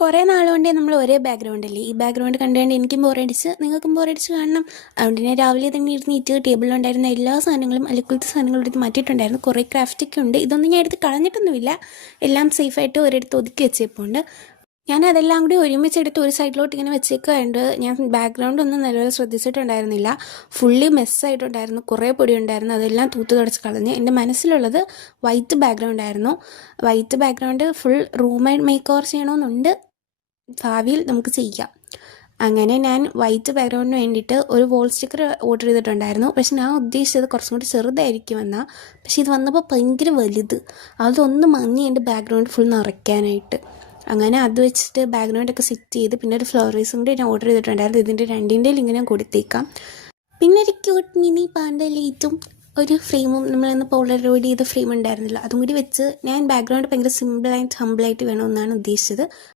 കുറേ നാളുകൊണ്ടേ നമ്മൾ ഒരേ ബാക്ക്ഗ്രൗണ്ടല്ലേ ഈ ബാക്ക്ഗ്രൗണ്ട് കണ്ടുകൊണ്ട് എനിക്കും ബോറടിച്ച് നിങ്ങൾക്കും ബോറടിച്ച് കാണണം. അതുകൊണ്ട് ഞാൻ രാവിലെ തന്നെ ഇരുന്നിട്ട് ടേബിളിലുണ്ടായിരുന്ന എല്ലാ സാധനങ്ങളും അലക്കുലത്തെ സാധനങ്ങളും എടുത്ത് മാറ്റിയിട്ടുണ്ടായിരുന്നു. കുറേ ക്രാഫ്റ്റൊക്കെ ഉണ്ട്. ഇതൊന്നും ഞാൻ എടുത്ത് കളഞ്ഞിട്ടൊന്നുമില്ല. എല്ലാം സേഫായിട്ട് ഒരിടത്ത് ഒതുക്കി വെച്ചേപ്പുണ്ട്. ഞാൻ അതെല്ലാം കൂടി ഒരുമിച്ചെടുത്ത് ഒരു സൈഡിലോട്ട് ഇങ്ങനെ വെച്ചേക്കുന്നുണ്ട്. ഞാൻ ബാക്ക്ഗ്രൗണ്ട് ഒന്നും നല്ലപോലെ ശ്രദ്ധിച്ചിട്ടുണ്ടായിരുന്നില്ല. ഫുള്ളി മെസ്സായിട്ടുണ്ടായിരുന്നു. കുറേ പൊടി ഉണ്ടായിരുന്നു. അതെല്ലാം തൂത്ത് തുടച്ച് കളഞ്ഞ്. എൻ്റെ മനസ്സിലുള്ളത് വൈറ്റ് ബാക്ക്ഗ്രൗണ്ട് ആയിരുന്നു. White background full room make over ചെയ്യണമെന്നുണ്ട്. ഭാവിയിൽ നമുക്ക് ചെയ്യാം. അങ്ങനെ ഞാൻ വൈറ്റ് ബാക്ക്ഗ്രൗണ്ടിന് വേണ്ടിയിട്ട് ഒരു വോൾ സ്റ്റിക്കർ ഓർഡർ ചെയ്തിട്ടുണ്ടായിരുന്നു. പക്ഷെ ഞാൻ ഉദ്ദേശിച്ചത് കുറച്ചും കൂടി ചെറുതായിരിക്കുമെന്നാണ്. പക്ഷേ ഇത് വന്നപ്പോൾ ഭയങ്കര വലുത്. അതൊന്ന് മങ്ങി എൻ്റെ ബാക്ക്ഗ്രൗണ്ട് ഫുൾ നിറയ്ക്കാനായിട്ട്. അങ്ങനെ അത് വെച്ചിട്ട് ബാക്ക്ഗ്രൗണ്ടൊക്കെ സെറ്റ് ചെയ്ത് പിന്നെ ഒരു ഫ്ലോറീസും കൂടി ഞാൻ ഓർഡർ ചെയ്തിട്ടുണ്ടായിരുന്നു. ഇതിൻ്റെ രണ്ടിൻ്റെ ലിങ്ക് ഞാൻ കൊടുത്തേക്കാം. പിന്നെ ഒരു ക്യൂട്ട് മിനി പാണ്ട ലൈറ്റും ഒരു ഫ്രെയിമും നമ്മളിന്ന് പോളറോയിഡ് ചെയ്ത ഫ്രെയിം ഉണ്ടായിരുന്നില്ല, അതും കൂടി വെച്ച് ഞാൻ ബാക്ക്ഗ്രൗണ്ട് ഭയങ്കര സിമ്പിൾ ആൻഡ് ഹമ്പിളായിട്ട് വേണമെന്നാണ് ഉദ്ദേശിച്ചത്.